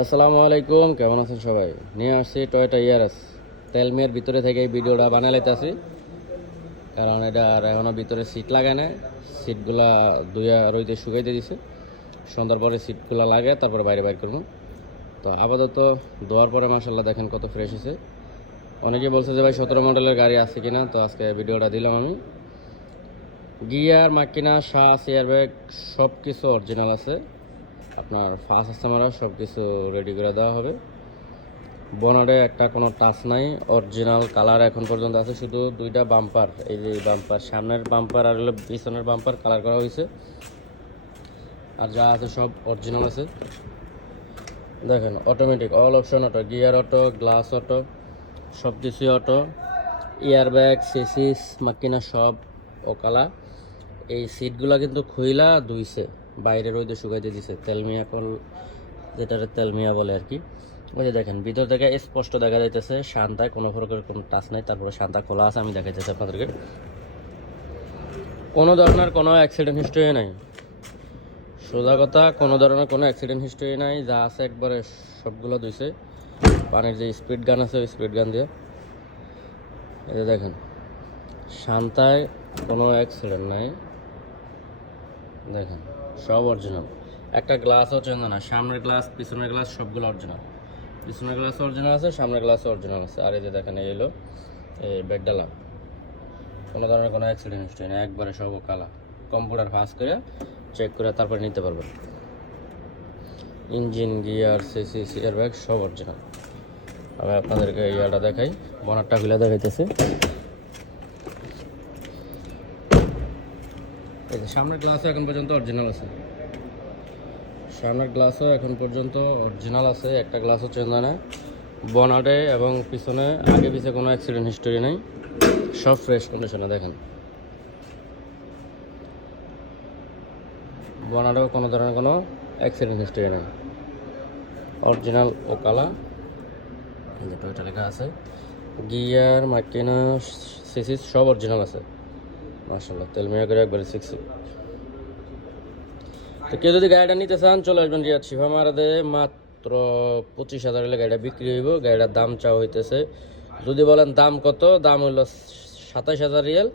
আসসালামু আলাইকুম, কেমন আছেন সবাই? নিয়ে আসছি টয়োটা ইয়ারাস। তেলমের ভিতরে থেকে এই ভিডিওটা বানাই লাইতেছি, কারণ এটা আর এখনও ভিতরে সিট লাগায় না। সিটগুলা দুইয়া রইতে শুকাইতে দিছে, সন্ধ্যার পরে সিটগুলা লাগে তারপরে বাইরে বাইর করবো। তো আপাতত ধোয়ার পরে মাসাল্লাহ দেখেন কত ফ্রেশ হয়েছে। অনেকে বলছে যে ভাই 17 মডেলের গাড়ি আছে কিনা, তো আজকে ভিডিওটা দিলাম আমি। গিয়ার, মাকিনা, শাস, এয়ারব্যাগ সব কিছু অরিজিনাল আছে। আপনার ফার্স্ট কাস্টমাররা সব কিছু রেডি করে দেওয়া হবে। বনারে একটা কোনো টাচ নাই, অরিজিনাল কালার এখন পর্যন্ত আছে। শুধু দুইটা বাম্পার, এই যে বাম্পার, সামনের বাম্পার আর হলো পিছনের বাম্পার কালার করা হয়েছে, আর যা আছে সব অরিজিনাল আছে। দেখেন automatic, all option auto, gear auto, glass auto, সব কিছুই অটো। এয়ারব্যাগ, সেসিস, মাকিনা সব ও কালা। এই সিটগুলো কিন্তু খুইলা ধুইছে, বাইরে রোদে শুকাইতে দিছে, তেলমিয়া কল যেটা তেলমিয়া বলে আর কি। ওই যে দেখেন ভিতর থেকে স্পষ্ট দেখা যাইতেছে শান্তায় কোনো প্রকার কোনো টাচ নাই। তারপরে শান্তা খোলা আছে, আমি দেখাইতেছি আপনাদেরকে। কোনো ধরনের কোনো অ্যাক্সিডেন্ট হিস্ট্রি নাই, সোজা কথা, কোনো ধরনের কোনো অ্যাক্সিডেন্ট হিস্ট্রি নাই। যা আছে একবারে সবগুলো ধুইছে। পানির যে স্পিড গান আছে ওই স্পিড গান দিয়ে। এই যে দেখেন শান্তায় কোনো অ্যাক্সিডেন্ট নাই, দেখেন সব অরিজিনাল। একটা গ্লাসও চেঞ্জ না, সামনের গ্লাস পিছনের গ্লাস সবগুলো অরিজিনাল। পিছনের গ্লাস অরিজিনাল আছে, সামনের গ্লাস অরিজিনাল আছে। আর এই যে দেখেন এই হলো এই ব্যাগডালা, কোনো ধরনের কোনো অ্যাক্সিডেন্ট হিস্ট্রি নেই, একবারে সব কালা। কম্পিউটার ফাঁস করে চেক করে তারপরে নিতে পারবেন। ইঞ্জিন, গিয়ার, সিসি, এয়ারব্যাগ সব অরিজিনাল। আমি আপনাদেরকে ইয়াটা দেখাই, বনারটা খুলে দেখাইতেছি। এই যে সামনের গ্লাসও এখন পর্যন্ত অরিজিনাল আছে, সামনের গ্লাসও এখন পর্যন্ত অরিজিনাল আছে, একটা গ্লাসও চেঞ্জ হয় না। বনারে এবং পিছনে আগে পিছে কোনো অ্যাক্সিডেন্ট হিস্টোরি নেই, সব ফ্রেশ কন্ডিশনে। দেখেন বনারেও কোনো ধরনের কোনো অ্যাক্সিডেন্ট হিস্টোরি নেই, অরিজিনাল ও কালা। এই যে টয়োটা লেখা আছে। গিয়ার, মাকিনা, সিসি সব অরিজিনাল আছে মাশাআল্লাহ, তেলমিয়া করে একবারে 6। তো কেউ যদি গাড়িটা নিতে চান চলে আসবেন রিয়াদ শিফা মারাদে। মাত্র 25,000 হলে গাড়িটা বিক্রি হইব। গাড়িটার দাম চাওয়া হইতেছে, যদি বলেন দাম কত, দাম হইল 27,000 রিয়াল।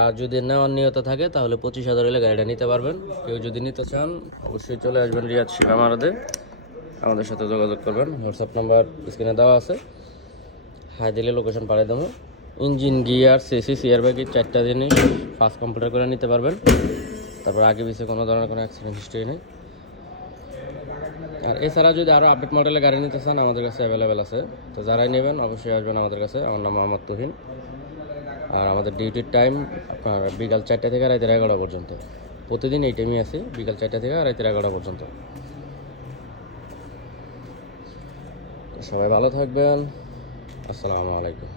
আর যদি নেওয়ার নিয়ত থাকে তাহলে 25,000 হলে গাড়িটা নিতে পারবেন। কেউ যদি নিতে চান অবশ্যই চলে আসবেন রিয়াদ শিফা মারাদে, আমাদের সাথে যোগাযোগ করবেন। হোয়াটসঅ্যাপ নাম্বার স্ক্রিনে দেওয়া আছে, হাই দিলে লোকেশন পাঠিয়ে দেবো। ইঞ্জিন, গিয়ার, সিসি, এয়ারব্যাগ 4টা জিনিস ফার্স্ট কম্পিউটার করে নিতে পারবেন। তারপর আগে পিছিয়ে কোনো ধরনের কোনো অ্যাক্সিডেন্ট হিস্ট্রি নেই। আর এছাড়া যদি আরও আপডেট মডেলের গাড়ি নিতে চান আমাদের কাছে অ্যাভেলেবেল আছে। তো যারাই নেবেন অবশ্যই আসবেন আমাদের কাছে। আমার নাম মোহাম্মদ তুহিন, আর আমাদের ডিউটির টাইম আপনার বিকাল 4টা থেকে রাতের 11টা পর্যন্ত। প্রতিদিন এই টাইমই আছে, বিকাল 4টা থেকে রাতের 11টা পর্যন্ত। তো সবাই ভালো থাকবেন, আসসালামু আলাইকুম।